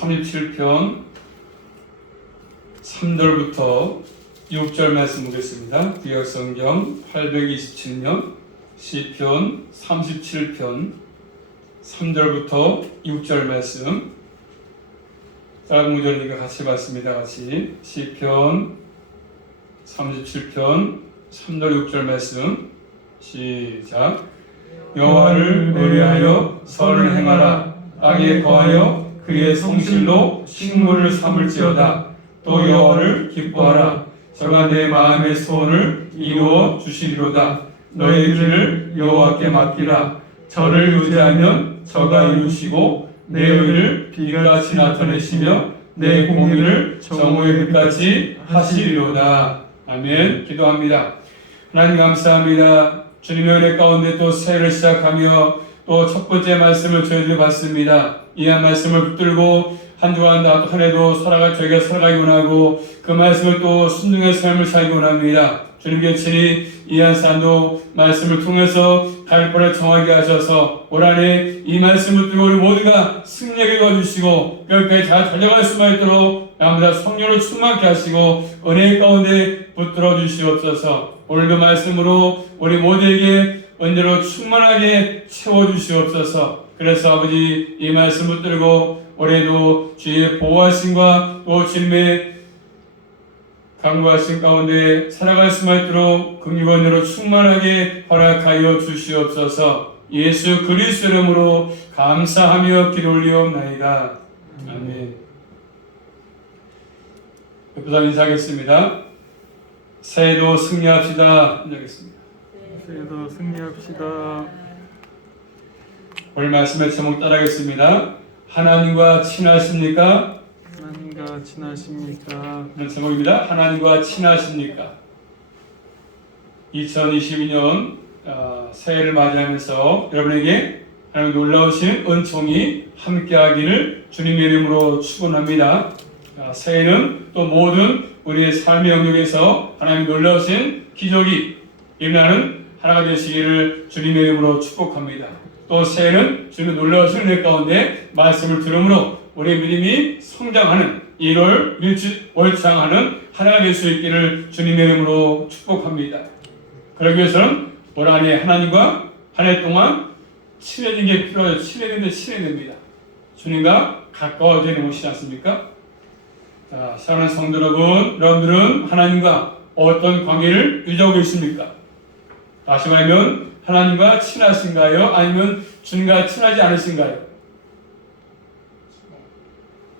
37편 3절부터 6절 말씀 보겠습니다. 구약성경 827년 시편 37편 3절부터 6절 말씀 짧은 구절이니까 같이 봤습니다. 같이 시편 37편 3절 6절 말씀 시작. 여호와를 의뢰하여 선을 행하라. 땅에 거하여 그의 성실로 식물을 삼을지어다. 또 여호와를 기뻐하라. 저가 내 마음의 소원을 이루어 주시리로다. 너의 길을 여호와께 맡기라. 저를 의지하면 저가 이루시고 내 의를 비같이 나타내시며 내 공의를 정오의 빛같이 하시리로다. 아멘. 기도합니다. 하나님 감사합니다. 주님의 은혜 가운데 또 새해를 시작하며 또 첫 번째 말씀을 저희들이 봤습니다. 이 한 말씀을 붙들고 한 주간 한 해도 저희가 살아가기 원하고 그 말씀을 또 순종의 삶을 살기 원합니다. 주님께 친히 이 한 삶도 말씀을 통해서 갈 길을 정하게 하셔서 올 한해 이 말씀을 듣고 우리 모두가 승리하게 도와주시고 끝까지 잘 달려갈 수만 있도록 나보다 성령으로 충만케 하시고 은혜 가운데 붙들어 주시옵소서. 오늘도 말씀으로 우리 모두에게 은혜로 충만하게 채워주시옵소서. 그래서 아버지 이 말씀 붙들고 올해도 주의 보호하심과 또 주님의 강구하심 가운데 살아갈 수만 있도록 긍휼과 은혜로 충만하게 허락하여 주시옵소서. 예수 그리스도 이름으로 감사하며 기도 올리옵나이다. 아멘. 부담 인사하겠습니다. 새해도 승리합시다. 인사하겠습니다. 새해도 승리합시다. 오늘 말씀의 제목 따라하겠습니다. 하나님과 친하십니까? 하나님과 친하십니까? 이런 제목입니다. 하나님과 친하십니까? 2022년 새해를 맞이하면서 여러분에게 하나님 놀라우신 은총이 함께하기를 주님의 이름으로 축원합니다. 새해는 또 모든 우리의 삶의 영역에서 하나님 놀라우신 기적이 일어나는 하나가 되시기를 주님의 이름으로 축복합니다. 또 새해는 주님의 놀라우신 은혜 가운데 말씀을 들음으로 우리의 믿음이 성장하는 1월 월창하는 하나가 될 수 있기를 주님의 이름으로 축복합니다. 그러기 위해서는 올 한해 하나님과 한 해 동안 친해진 게 필요해요. 친해야 됩니다. 주님과 가까워지는 것이지 않습니까? 자, 사랑하는 성도 여러분, 여러분들은 하나님과 어떤 관계를 유지하고 있습니까? 다시 말하면 하나님과 친하신가요? 아니면 주님과 친하지 않으신가요?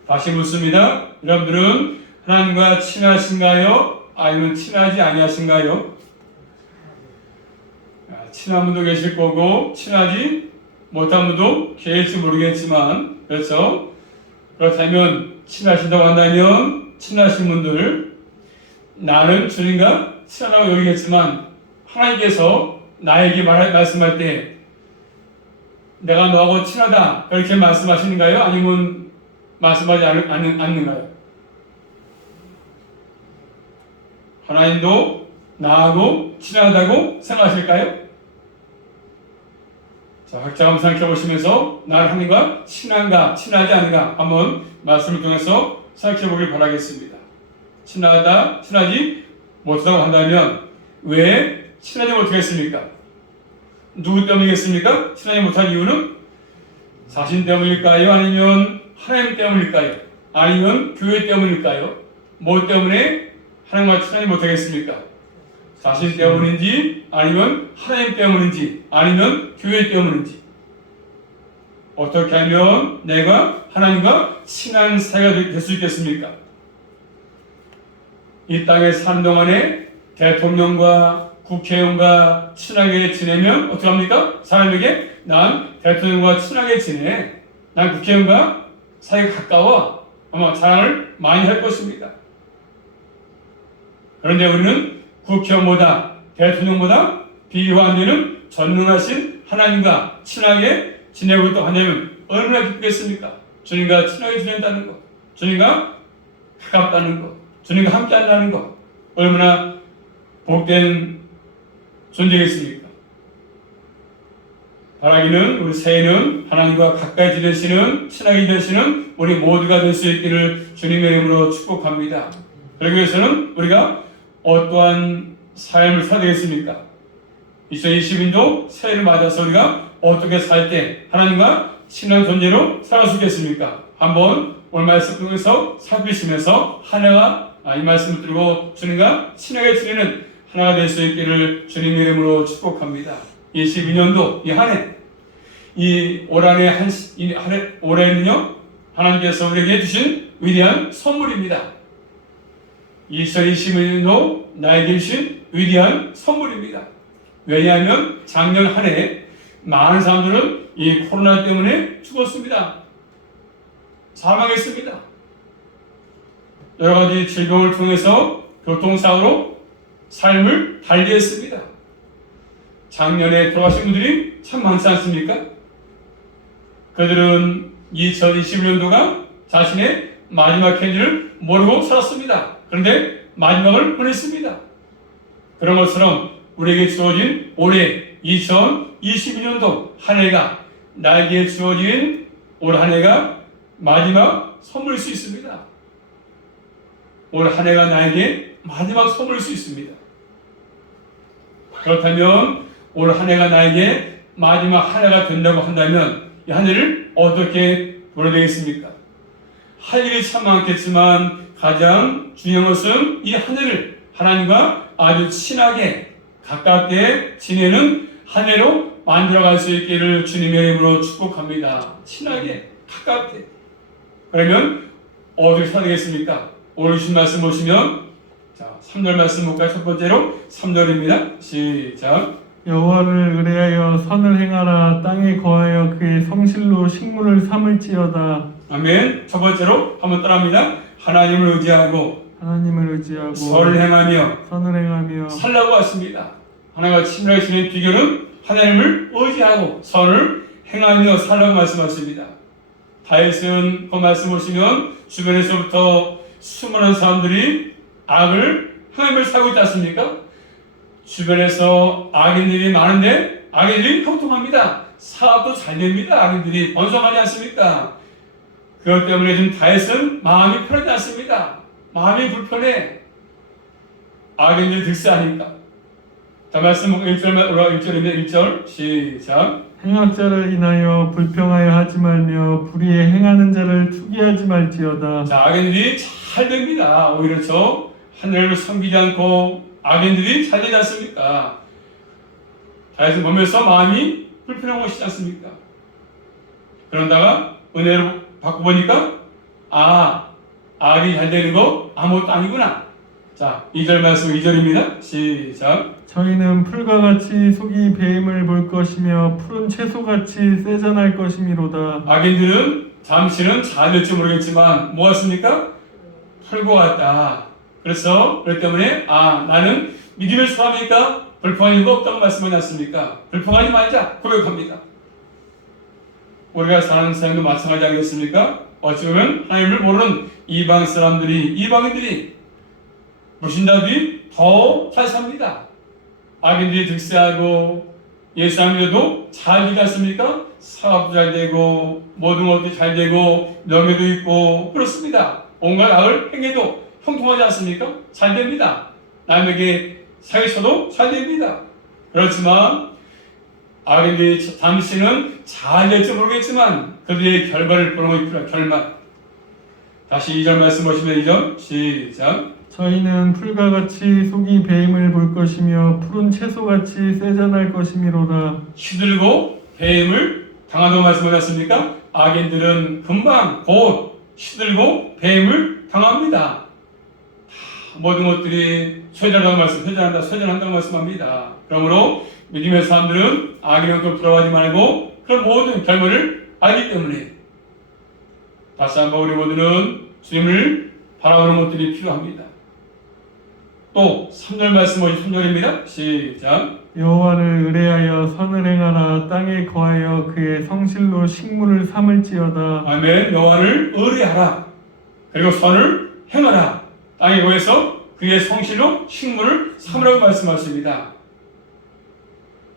다시 묻습니다. 여러분들은 하나님과 친하신가요? 아니면 친하지 아니하신가요? 친한 분도 계실 거고 친하지 못한 분도 계실지 모르겠지만 그렇다면 친하신다고 한다면 친하신 분들 나는 주님과 친하다고 여기겠지만 하나님께서 나에게 말씀할 때 내가 너하고 친하다 그렇게 말씀하시는가요? 아니면 말씀하지 않는가요? 하나님도 나하고 친하다고 생각하실까요? 자, 각자 한번 생각해 보시면서 나는 하나님과 친한가 친하지 않은가 한번 말씀을 통해서 생각해 보길 바라겠습니다. 친하다 친하지 못하다고 한다면 왜 친하지 못하겠습니까? 누구 때문이겠습니까? 친하지 못한 이유는 자신 때문일까요? 아니면 하나님 때문일까요? 아니면 교회 때문일까요? 뭐 때문에 하나님과 친하지 못하겠습니까? 자신 때문인지 아니면 하나님 때문인지 아니면 교회 때문인지 어떻게 하면 내가 하나님과 친한 사이가 될 수 있겠습니까? 이 땅에 사는 동안에 대통령과 국회의원과 친하게 지내면 어떻게 합니까? 사람에게 난 대통령과 친하게 지내. 난 국회의원과 사이가 가까워. 아마 자랑을 많이 할 것입니다. 그런데 우리는 국회의원보다 대통령보다 비교가 안 되는 전능하신 하나님과 친하게 지내고 있다고 하냐면 얼마나 기쁘겠습니까? 주님과 친하게 지낸다는 것, 주님과 가깝다는 것, 주님과 함께 한다는 것 얼마나 복된 존재겠습니까? 바라기는 우리 새해는 하나님과 가까이 지내시는 친하게 지내시는 우리 모두가 될 수 있기를 주님의 이름으로 축복합니다. 그러기 위해서는 우리가 어떠한 삶을 살아야 되겠습니까? 2020년도 새해를 맞아서 우리가 어떻게 살 때 하나님과 친한 존재로 살아갈 수 있겠습니까? 한번 오늘 말씀 통해서 살피시면서 하나가 이 말씀을 들고 주님과 친하게 지내는 하나가 될 수 있기를 주님의 이름으로 축복합니다. 22년도 이 한 해, 이 올 한 해 올해는요 하나님께서 우리에게 주신 위대한 선물입니다. 2020년도 나에게 주신 위대한 선물입니다. 왜냐하면 작년 한 해 많은 사람들은 이 코로나 때문에 죽었습니다. 사망했습니다. 여러 가지 질병을 통해서 교통사고로 삶을 달리했습니다. 작년에 돌아가신 분들이 참 많지 않습니까? 그들은 2021년도가 자신의 마지막 해를 모르고 살았습니다. 그런데 마지막을 보냈습니다. 그런 것처럼 우리에게 주어진 올해 2022년도 한 해가 나에게 주어진 올 한 해가 마지막 선물일 수 있습니다. 올 한 해가 나에게 마지막 선물일 수 있습니다. 그렇다면 올 한 해가 나에게 마지막 한 해가 된다고 한다면 이 한 해를 어떻게 보내야 되겠습니까? 할 일이 참 많겠지만 가장 중요한 것은 이 한 해를 하나님과 아주 친하게 가깝게 지내는 한 해로 만들어갈 수 있기를 주님의 이름으로 축복합니다. 친하게 가깝게. 그러면 어떻게 살아야 되겠습니까? 오늘 주신 말씀 보시면 3절 말씀 볼까요? 첫 번째로 3절입니다. 시작. 여호와를 의뢰하여 선을 행하라. 땅에 거하여 그의 성실로 식물을 삼을지어다. 아멘. 첫 번째로 한번 따라합니다. 하나님을 의지하고 선을 행하며 살라고 하십니다. 하나가 친하게 지내는 비결은 하나님을 의지하고 선을 행하며 살라고 말씀하십니다. 다윗은 그 말씀 보시면 주변에서부터 수많은 사람들이 악을 행하며 살고 있지 않습니까? 주변에서 악인들이 많은데 악인들이 형통합니다. 사업도 잘 됩니다. 악인들이 번성하지 않습니까? 그것 때문에 지금 다윗은 마음이 편하지 않습니다. 마음이 불편해. 악인들이 득세하니까. 자, 말씀 1절입니다. 1절 시작. 행악자를 인하여 불평하여 하지 말며 불의에 행하는 자를 투기하지 말지어다. 자, 악인들이 잘 됩니다. 오히려 하늘을 섬기지 않고 악인들이 잘 되지 않습니까? 다윗을 보면서 마음이 불편한 것이지 않습니까? 그런다가 은혜로 바꿔보니까 악이 잘 되는 거 아무것도 아니구나. 자, 2절 말씀 2절입니다. 시작. 저희는 풀과 같이 속이 배임을 볼 것이며 푸른 채소같이 세잔할 것이미로다. 악인들은 잠시는 잘 될지 모르겠지만 뭐 같습니까? 풀과 같다. 그렇기 때문에 나는 믿음의 사람이니까 불평할 이유가 없다고 말씀하지 않습니까? 불평하지 말자 고백합니다. 우리가 사는 세상도 마찬가지 아니겠습니까? 어찌 보면 하나님을 모르는 이방인들이 불신자들이 더 잘 삽니다. 악인들이 득세하고 예수님도 잘 되지 않습니까? 사업도 잘 되고 모든 것도 잘 되고 명예도 있고 그렇습니다. 온갖 악을 행해도 형통하지 않습니까? 잘 됩니다. 남에게 사기쳐도 잘 됩니다. 그렇지만 악인들이 당신은 잘 될지 모르겠지만 그들의 결과를 보는 것이 필요한 결말. 다시 2절 말씀 보시면 2절 시작. 저희는 풀과 같이 속이 배임을 볼 것이며 푸른 채소같이 세잔할 것이미로다. 시들고 배임을 당한다고 말씀하셨습니까? 악인들은 금방 곧 시들고 배임을 당합니다. 모든 것들이 쇠잔한다고 말씀합니다. 그러므로 믿음의 사람들은 악인의 것을 부러워하지 말고 그런 모든 결과를 알기 때문에 다시 한번 우리 모두는 주님을 바라보는 것들이 필요합니다. 또 3절 말씀 3절입니다. 시작. 여호와를 의뢰하여 선을 행하라. 땅에 거하여 그의 성실로 식물을 삼을지어다. 아멘. 여호와를 의뢰하라. 그리고 선을 행하라. 땅에 거해서 그의 성실로 식물을 삼으라고 말씀하십니다.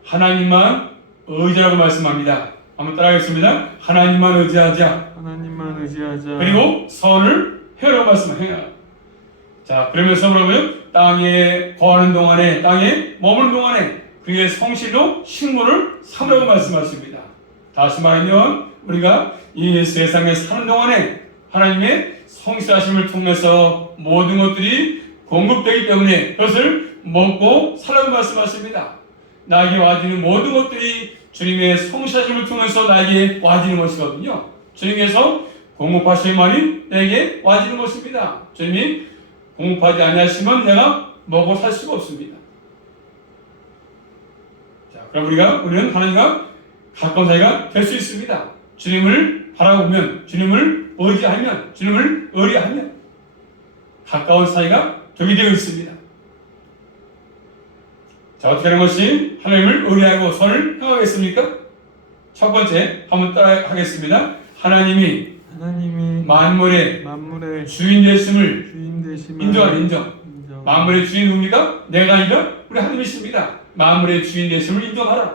하나님만 의지라고 말씀합니다. 한번 따라하겠습니다. 하나님만 의지하자. 하나님만 의지하자. 그리고 선을 행하라고 말씀합니다. 자, 그러면서 뭐라고요? 땅에 거하는 동안에, 땅에 머무는 동안에 그의 성실로 식물을 삼으라고 말씀하십니다. 다시 말하면 우리가 이 세상에 사는 동안에 하나님의 성실하심을 통해서 모든 것들이 공급되기 때문에 그것을 먹고 살라고 말씀하십니다. 나에게 와지는 모든 것들이 주님의 성실하심을 통해서 나에게 와지는 것이거든요. 주님께서 공급하시면이 내게 와지는 것입니다. 주님이 공급하지 아니하시면 내가 먹고 살 수가 없습니다. 자, 그럼 우리는 하나님과 가까운 사이가 될 수 있습니다. 주님을 바라보면, 주님을 의리하면 가까운 사이가 되게 되어 있습니다. 자, 어떻게 하는 것이 하나님을 의리하고 선을 행하겠습니까? 첫 번째, 한번 따라 하겠습니다. 하나님이 만물의 주인 되심을 인정. 만물의 주인 누굽니까? 내가 아니라 우리 하나님이십니다. 만물의 주인 되심을 인정하라.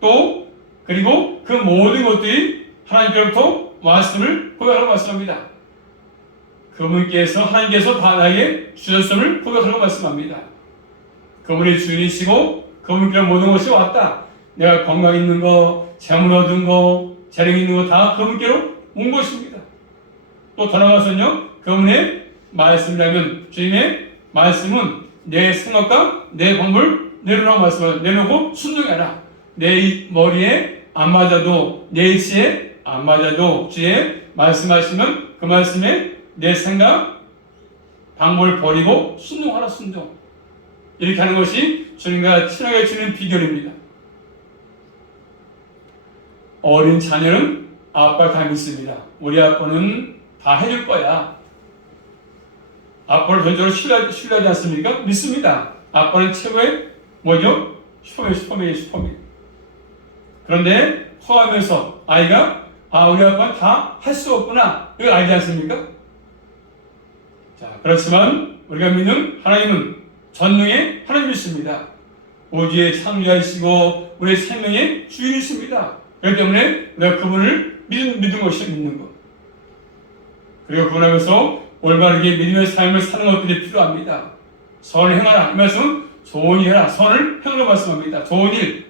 또 그리고 그 모든 것들이 하나님께로부터 말씀을 고백하라고 말씀합니다. 하나님께서 다 나에게 주셨음을 고백하라고 말씀합니다. 그분의 주인이시고 그분께로 모든 것이 왔다. 내가 건강 있는 거, 재물 얻은 거, 재능 있는 거 다 그분께로 온 것입니다. 또 더 나아가서는요, 그분의 말씀이라면 주님의 말씀은 내 생각과 내 방법을 내놓으라고 말씀을 내놓고 순종해라. 내 머리에 안 맞아도, 내 이치에 안 맞아도 주의 말씀하시면 그 말씀에 내 생각, 방법을 버리고 순종하라. 순종. 이렇게 하는 것이 주님과 친하게 주는 비결입니다. 어린 자녀는 아빠 다 믿습니다. 우리 아빠는 다 해줄 거야. 아빠를 전적으로 신뢰하지 않습니까? 믿습니다. 아빠는 최고의 뭐죠? 슈퍼맨. 그런데 커가면서 아이가 우리 아빠는 다 할 수 없구나. 이걸 알지 않습니까? 자, 그렇지만 우리가 믿는 하나님은 전능의 하나님이십니다. 우주의 창조자이시고 우리의 생명의 주인이십니다. 그렇기 때문에 우리가 그분을 믿는 것이 믿는 것. 그리고 그분 앞에서 올바르게 믿음의 삶을 사는 것들이 필요합니다. 선을 행하라. 이 말씀은 좋은 일 해라. 선을 행하라고 말씀합니다. 좋은 일.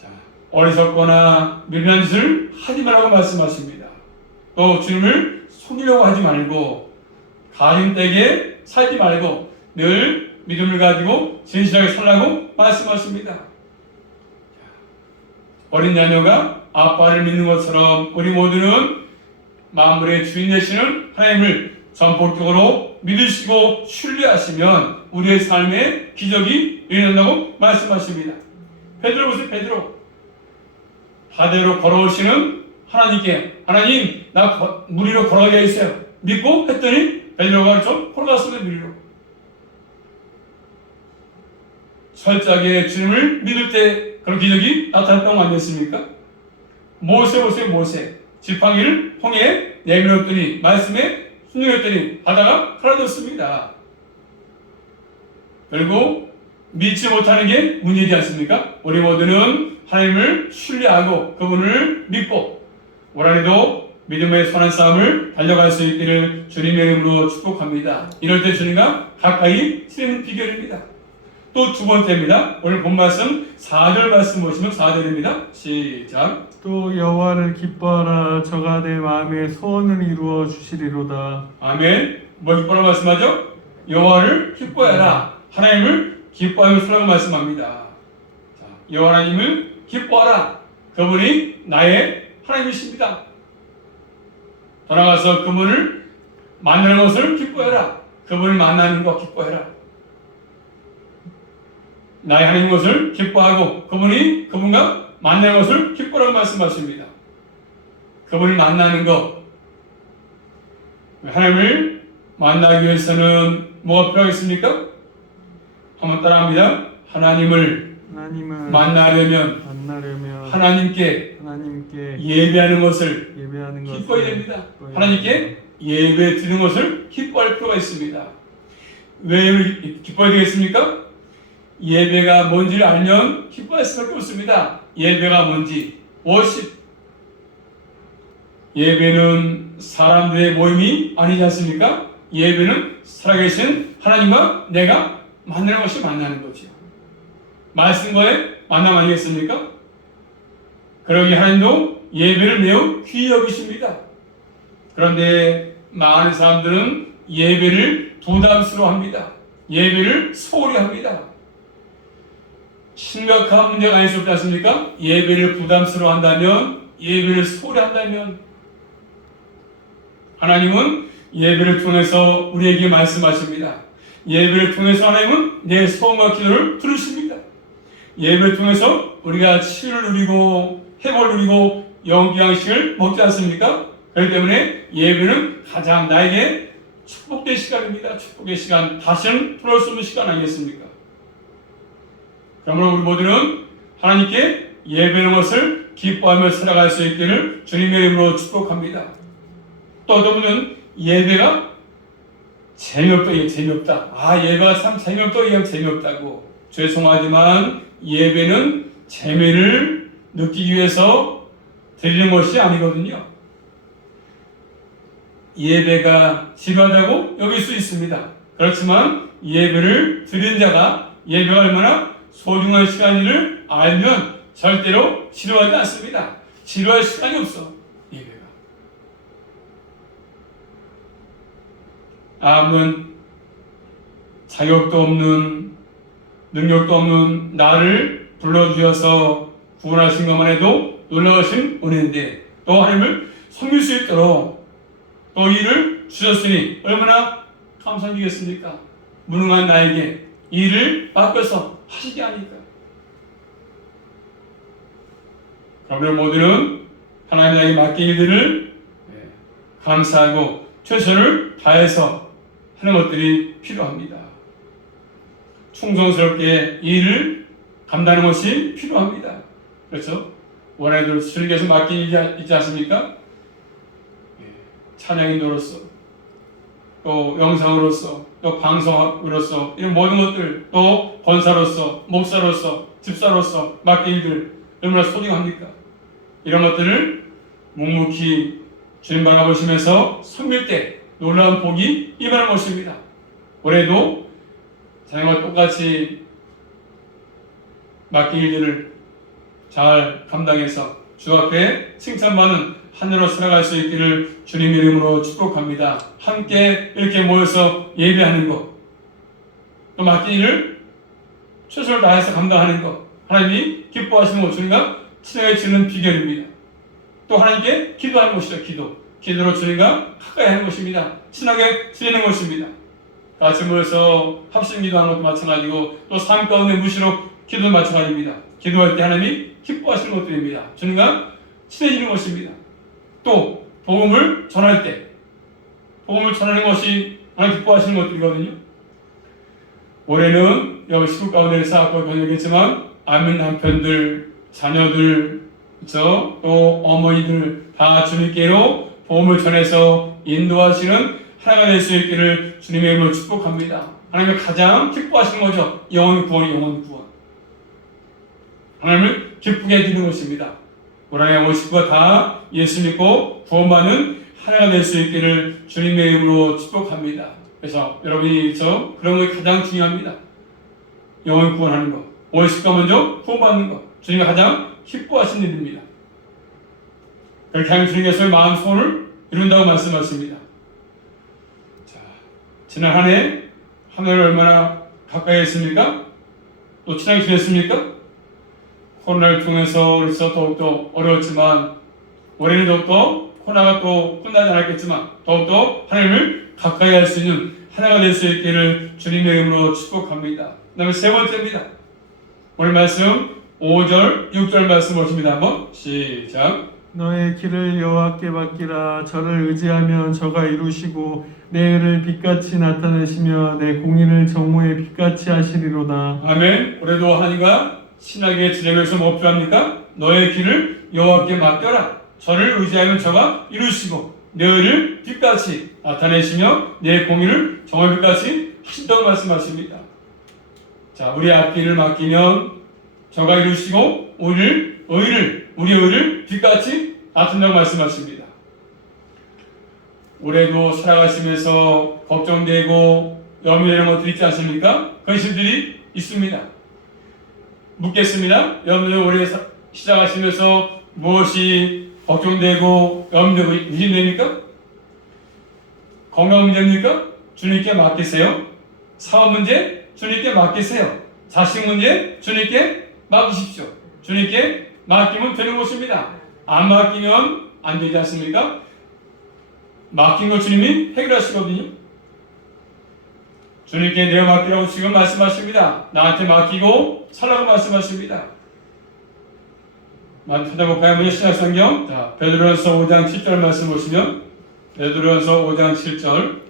자, 어리석거나 미련한 짓을 하지 말라고 말씀하십니다. 또 주님을 속이려고 하지 말고 가증되게 살지 말고 늘 믿음을 가지고 진실하게 살라고 말씀하십니다. 어린 자녀가 아빠를 믿는 것처럼 우리 모두는 만물의 주인 되시는 하나님을 전폭적으로 믿으시고 신뢰하시면 우리의 삶에 기적이 일어난다고 말씀하십니다. 베드로 보세요. 베드로. 바다로 걸어오시는 하나님께 하나님 나 물 위로 걸어가게 해주세요. 믿고 했더니 베드로가 좀 걸어갔습니다. 물 위로. 철저하게 주님을 믿을 때 그런 기적이 나타났다고 안 됐습니까? 모세 보세요. 모세. 지팡이를 홍해에 내밀었더니 말씀에 순종했더니 바다가 갈라졌습니다. 그리고 믿지 못하는 게 문제이지 않습니까? 우리 모두는 하나님을 신뢰하고 그분을 믿고 올 한해도 믿음의 선한 싸움을 달려갈 수 있기를 주님의 이름으로 축복합니다. 이럴 때 주님과 가까이 지내는 비결입니다. 또 두 번째입니다. 오늘 본 말씀 4절 말씀 보시면 4절입니다. 시작. 또 여호와를 기뻐하라. 저가 내 마음의 소원을 이루어 주시리로다. 아멘. 뭐 기뻐하라 말씀하죠? 여호와를 기뻐하라. 하나님을 기뻐하며 살라고 말씀합니다. 자, 여호와 하나님을 기뻐하라. 그분이 나의 하나님이십니다. 돌아가서 그분을 만나는 것을 기뻐해라. 그분을 만나는 것 기뻐해라. 나의 하나님 것을 기뻐하고 그분과 만나는 것을 기뻐라고 말씀하십니다. 그분을 만나는 것. 하나님을 만나기 위해서는 뭐가 필요하겠습니까? 한번 따라합니다. 하나님을 만나려면 하나님께 예배하는 것을 기뻐해야 됩니다. 하나님께 예배 드리는 것을 기뻐할 필요가 있습니다. 왜 기뻐해야 되겠습니까? 예배가 뭔지를 알면 기뻐할 수밖에 없습니다. 예배가 뭔지, 워십. 예배는 사람들의 모임이 아니지 않습니까? 예배는 살아계신 하나님과 내가 만나는 것이 만나는 거죠. 말씀과의 만남 아니겠습니까? 그러기 하나님도 예배를 매우 귀히 여기십니다. 그런데 많은 사람들은 예배를 부담스러워합니다. 예배를 소홀히 합니다. 심각한 문제가 아닐 수 없지 않습니까? 예배를 부담스러워한다면, 예배를 소홀히 한다면, 하나님은 예배를 통해서 우리에게 말씀하십니다. 예배를 통해서 하나님은 내 소원과 기도를 들으십니다. 예배를 통해서 우리가 치유를 누리고 회복을 누리고 영기양식을 먹지 않습니까? 그렇기 때문에 예배는 가장 나에게 축복된 시간입니다. 축복의 시간, 다시는 돌아올 수 없는 시간 아니겠습니까? 그러므로 우리 모두는 하나님께 예배하는 것을 기뻐하며 살아갈 수 있기를 주님의 이름으로 축복합니다. 또 어떤 분은 예배가 재미없다, 이게 재미없다. 예배가 참 재미없다, 이게 재미없다고. 죄송하지만 예배는 재미를 느끼기 위해서 드리는 것이 아니거든요. 예배가 지루하다고 여길 수 있습니다. 그렇지만 예배를 드린 자가 예배가 얼마나 소중한 시간인지를 알면 절대로 지루하지 않습니다. 지루할 시간이 없어, 예배가. 아무런 자격도 없는, 능력도 없는 나를 불러주셔서 구원하신 것만 해도 놀라우신 은혜인데, 또 하나님을 섬길 수 있도록 또 일을 주셨으니 얼마나 감사드리겠습니까? 무능한 나에게 일을 맡겨서 하시게 하니까. 그러면 모두는 하나님에게 맡긴 일들을 감사하고 최선을 다해서 하는 것들이 필요합니다. 충성스럽게 일을 감당하는 것이 필요합니다. 그렇죠? 원하는 주님께서 맡긴 일이 있지 않습니까? 찬양인도로서, 또 영상으로서, 또 방송으로서, 이런 모든 것들, 또 권사로서, 목사로서, 집사로서 맡긴 일들 얼마나 소중합니까? 이런 것들을 묵묵히 주님 바라보시면서 섬길 때 놀라운 복이 임하는 것입니다. 올해도 자녀와 똑같이 맡긴 일들을 잘 감당해서 주 앞에 칭찬받는 한 해로 살아갈 수 있기를 주님 이름으로 축복합니다. 함께 이렇게 모여서 예배하는 것, 또 맡긴 일을 최선을 다해서 감당하는 것, 하나님이 기뻐하시는 것, 주님과 친해지는 비결입니다. 또 하나님께 기도하는 것이죠. 기도로 주님과 가까이 하는 것입니다. 친하게 지내는 것입니다. 같이 모여서 합심 기도하는 것도 마찬가지고, 또 삶 가운데 무시로 기도도 마찬가지입니다. 기도할 때 하나님이 기뻐하시는 것들입니다. 주님과 친해지는 것입니다. 또 복음을 전할 때 복음을 전하는 것이 하나님 기뻐하시는 것들이거든요. 올해는 여기 시국 가운데서 아까 번역했지만 아멘 남편들, 자녀들, 또 어머니들 다 주님께로 복음을 전해서 인도하시는 하나가 될 수 있기를 주님의 이름으로 축복합니다. 하나님이 가장 기뻐하시는 거죠. 영혼 구원이 영혼 구원. 하나님을 기쁘게 해주는 것입니다. 올 한해 50가 다 예수 믿고 구원받는 하나가 될 수 있기를 주님의 이름으로 축복합니다. 그래서 여러분이 그런 것이 가장 중요합니다. 영혼 구원하는 것, 50가 먼저 구원받는 것, 주님이 가장 기뻐하신 일입니다. 그렇게 하면 주님께서 마음 소원을 이룬다고 말씀하십니다. 자, 지난 한 해를 얼마나 가까이 했습니까? 또 친하게 지냈습니까? 코로나를 통해서 그래서 더욱더 어려웠지만 올해는 더욱더 코로나가 또 끝나지 않았겠지만 더욱더 하나님을 가까이 할 수 있는 하나가 될 수 있기를 주님의 이름으로 축복합니다. 그 다음에 세 번째입니다. 오늘 말씀 5절, 6절 말씀 보십니다. 한번 시작. 너의 길을 여호와께 맡기라. 저를 의지하면 저가 이루시고 내 의를 빛같이 나타내시며 내 공의를 정오의 빛같이 하시리로다. 아멘. 올해도 하나님과 친하게 지내면서 뭐 필요합니까? 너의 길을 여호와께 맡겨라. 저를 의지하면 저가 이루시고 내 의를 빛같이 나타내시며 내 공의를 정오의 빛같이 하신다고 말씀하십니다. 자, 우리 앞길을 맡기면 저가 이루시고 우리의 의를 빛같이 나타낸다고 말씀하십니다. 올해도 살아가시면서 걱정되고 염려되는 것들이 있지 않습니까? 근심들이 있습니다. 묻겠습니다. 염려 올해 시작하시면서 무엇이 걱정되고 염려되고 의심됩니까? 건강 문제입니까? 주님께 맡기세요. 사업 문제? 주님께 맡기세요. 자식 문제? 주님께 맡기십시오. 주님께 맡기면 되는 것입니다. 안 맡기면 안 되지 않습니까? 맡긴 거 주님이 해결하시거든요. 주님께 내어 맡기라고 지금 말씀하십니다. 나한테 맡기고 살라고 말씀하십니다. 많이 찾아볼까요? 먼저 신약성경, 자, 베드로전서 5장 7절 말씀 보시면, 베드로전서 5장 7절,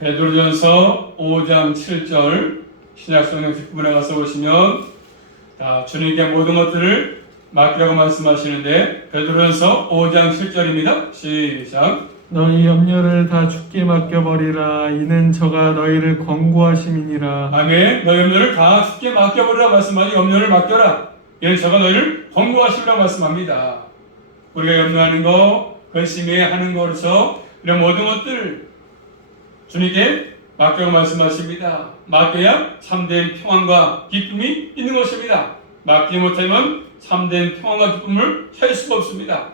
베드로전서 5장 7절, 신약성경 뒷부분에 가서 보시면, 자, 주님께 모든 것들을 맡기라고 말씀하시는데, 베드로전서 5장 7절입니다. 시작. 너희 염려를 다 주께 맡겨버리라. 이는 저가 너희를 권고하심이니라. 아멘. 너희 염려를 다 주께 맡겨버리라 말씀하니 염려를 맡겨라. 이는 저가 너희를 권고하시라고 말씀합니다. 우리가 염려하는 거, 근심해하는 거로서 이런 모든 것들 주님께 맡기라고 말씀하십니다. 맡겨야 참된 평안과 기쁨이 있는 것입니다. 맡기지 못하면 참된 평안과 기쁨을 찾을 수가 없습니다.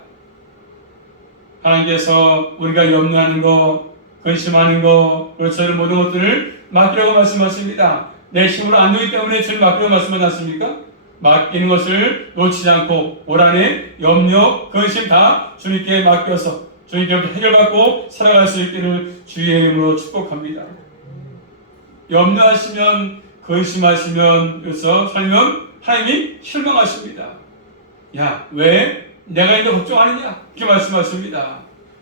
하나님께서 우리가 염려하는 거, 근심하는 거, 그렇죠. 이런 모든 것들을 맡기라고 말씀하십니다. 내 힘으로 안 되기 때문에 주님 맡기라고 말씀하지 않습니까? 맡기는 것을 놓치지 않고 올 한해 염려, 근심 다 주님께 맡겨서 주님께로부터 해결받고 살아갈 수 있기를 주의 이름으로 축복합니다. 염려하시면, 근심하시면, 그래서 살면 하나님이 실망하십니다. 야, 왜 내가 이제 걱정하느냐? 이렇게 말씀하십니다.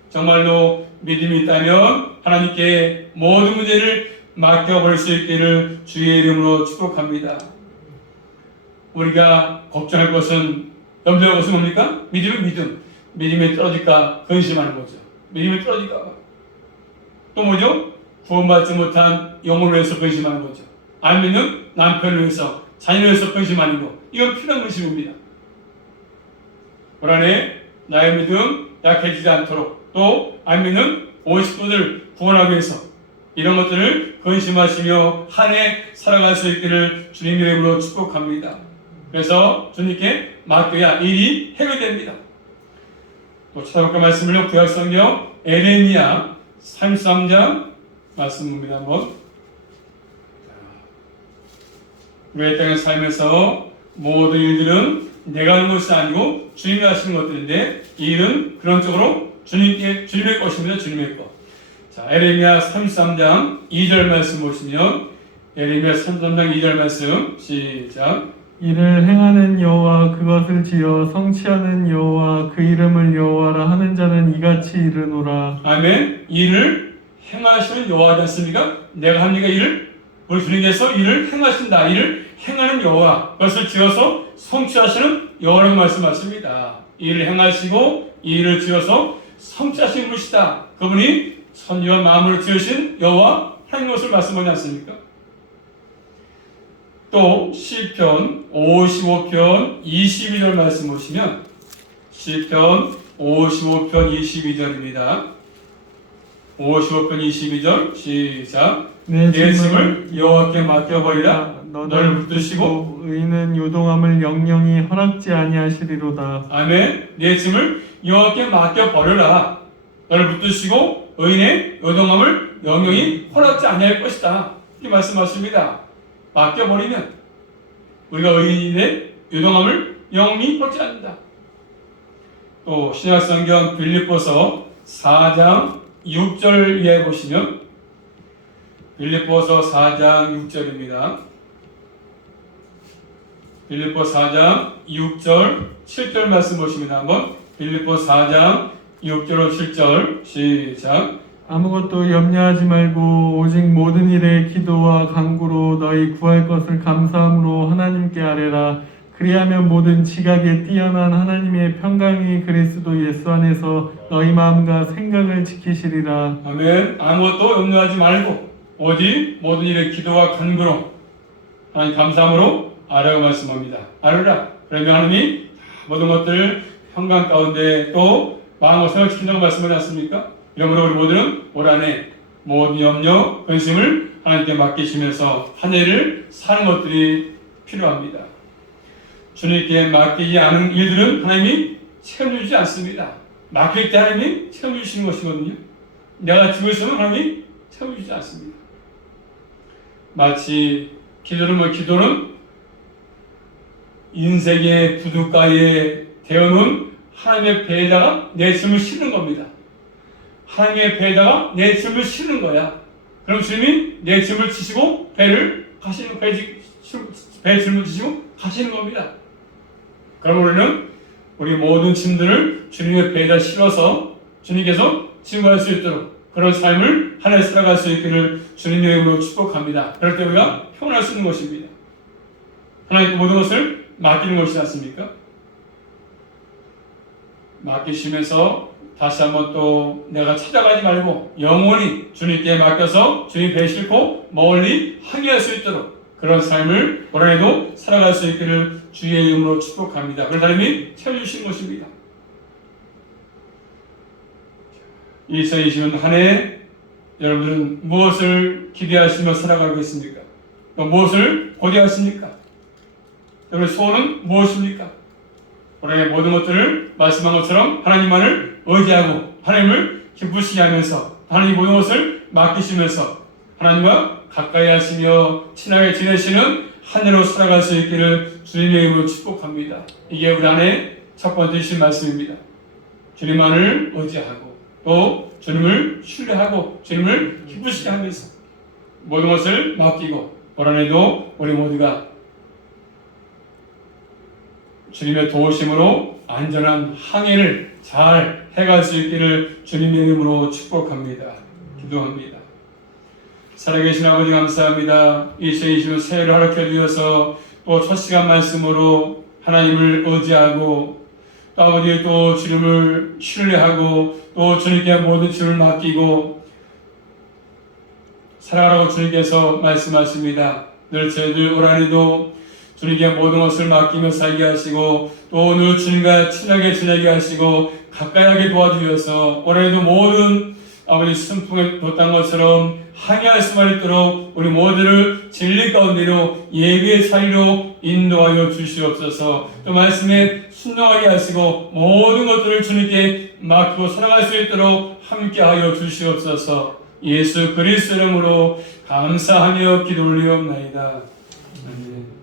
정말로 믿음이 있다면 하나님께 모든 문제를 맡겨버릴 수 있기를 주의 이름으로 축복합니다. 우리가 걱정할 것은, 염려할 것은 뭡니까? 믿음은 믿음. 믿음이 떨어질까 근심하는 거죠. 믿음이 떨어질까 봐. 또 뭐죠? 구원받지 못한 영혼을 위해서 근심하는 거죠. 안 믿는 남편을 위해서, 자녀를 위해서 근심하는 거. 이건 필요한 근심입니다. 올 한해 나의 믿음 약해지지 않도록, 또 안 믿는 온 식구들 구원하기 위해서 이런 것들을 근심하시며 한 해 살아갈 수 있기를 주님 이름으로 축복합니다. 그래서 주님께 맡겨야 일이 해결됩니다. 또 찾아볼까 말씀을요. 구약성경 에레미야 33장 말씀 봅니다. 한번. 우리의 땅에 살면서 모든 일들은 내가 하는 것이 아니고 주님이 하시는 것들인데 이 일은 그런 쪽으로 주님의 것입니다. 주님의 것. 자, 에레미야 33장 2절 말씀 보시면 에레미야 33장 2절 말씀 시작. 이를 행하는 여호와 그것을 지어 성취하는 여호와 그 이름을 여호와라 하는 자는 이같이 이르노라. 아멘. 일을 행하시는 여호와지 않습니까? 내가 합니까? 일을? 우리 주님께서 일을 행하신다. 일을 행하는 여호와, 그것을 지어서 성취하시는 여호와라고 말씀하십니다. 일을 행하시고 이 일을 지어서 성취하신 분이시다. 그분이 선지와 마음을 지으신 여호와 하나님 것을 말씀하지 않습니까? 또 시편 55편 22절 말씀 보시면 시편 55편 22절입니다. 55편 22절 시작. 내 짐을 여호와께 맡겨버리라. 너를 붙드시고 의인은 요동함을 영영이 허락지 아니하시리로다. 아멘. 내 짐을 여호와께 맡겨버려라. 너를 붙드시고 의인의 요동함을 영영이 허락지 아니할 것이다. 이렇게 말씀하십니다. 맡겨버리면 우리가 의인의 요동함을 영원히 허락지 않는다. 또 신약성경 빌립보서 4장 6절 이하에 보시면 빌립보서 4장 6절입니다. 빌립보 4장 6절 7절 말씀 보십니다. 한번 빌립보 4장 6절로 7절 시작. 아무것도 염려하지 말고 오직 모든 일에 기도와 간구로 너희 구할 것을 감사함으로 하나님께 아뢰라. 그리하면 모든 지각에 뛰어난 하나님의 평강이 그리스도 예수 안에서 너희 마음과 생각을 지키시리라. 아멘. 아무것도 염려하지 말고 오직 모든 일에 기도와 간구로 하나님 감사함으로 아뢰라고 말씀합니다. 아뢰라. 그러면 하나님이 모든 것들 평강 가운데 또 마음과 생각을 지킨다고 말씀하지 않습니까? 이러므로 우리 모두는 올 한해 모든 염려, 근심을 하나님께 맡기시면서 한 해를 사는 것들이 필요합니다. 주님께 맡기지 않은 일들은 하나님이 채워주지 않습니다. 맡길 때 하나님이 채워주시는 것이거든요. 내가 지고 있으면 하나님이 채워주지 않습니다. 마치 기도는 인생의 부둣가에 대어놓은 하나님의 배에다가 내 짐을 실는 겁니다. 하나님의 배에다가 내 짐을 실는 거야. 그럼 주님이 내 짐을 지시고 배 짐을 지시고 가시는 겁니다. 그럼 우리는 우리 모든 짐들을 주님의 배에다 실어서 주님께서 증거할 수 있도록 그런 삶을 하나에 살아갈 수 있기를 주님의 이름으로 축복합니다. 그럴 때 우리가 평안할 수 있는 것입니다. 하나님께 모든 것을 맡기는 것이지 않습니까? 맡기시면서 다시 한번 또 내가 찾아가지 말고 영원히 주님께 맡겨서 주님 배 싣고 멀리 항해할 수 있도록 그런 삶을 올해도 살아갈 수 있기를 주의 이름으로 축복합니다. 그런 하나님이 채워주신 것입니다. 2020년 한 해 여러분들은 무엇을 기대하시며 살아가고 있습니까? 또 무엇을 고대하십니까? 여러분의 소원은 무엇입니까? 올해 모든 것들을 말씀한 것처럼 하나님만을 의지하고 하나님을 기쁘시게 하면서 하나님 모든 것을 맡기시면서 하나님과 가까이 하시며 친하게 지내시는 한 해로 살아갈 수 있기를 주님의 이름으로 축복합니다. 이게 우리 안에 첫 번째 주신 말씀입니다. 주님만을 의지하고 또 주님을 신뢰하고 주님을 기쁘시게 하면서 모든 것을 맡기고 올 한 해도 우리 모두가 주님의 도우심으로 안전한 항해를 잘 해갈 수 있기를 주님의 이름으로 축복합니다. 기도합니다. 살아계신 아버지 감사합니다. 2020년 새해를 허락해 주셔서 또 첫 시간 말씀으로 하나님을 의지하고 또 아버지 또 주님을 신뢰하고 또 주님께 모든 짐을 맡기고 살아가라고 주님께서 말씀하십니다. 늘 저희들 올 한 해도 주님께 모든 것을 맡기며 살게 하시고 또 늘 주님과 친하게 지내게 하시고 가까이 하게 도와주셔서 올해도 모든 아버지 순풍에 뒀던 것처럼 항해할 수만 있도록 우리 모두를 진리 가운데로 예비의 사이로 인도하여 주시옵소서. 또 말씀에 순종하게 하시고 모든 것들을 주님께 맡기고 살아갈 수 있도록 함께하여 주시옵소서. 예수 그리스도 이름으로 감사하며 기도 올리옵나이다. 아멘.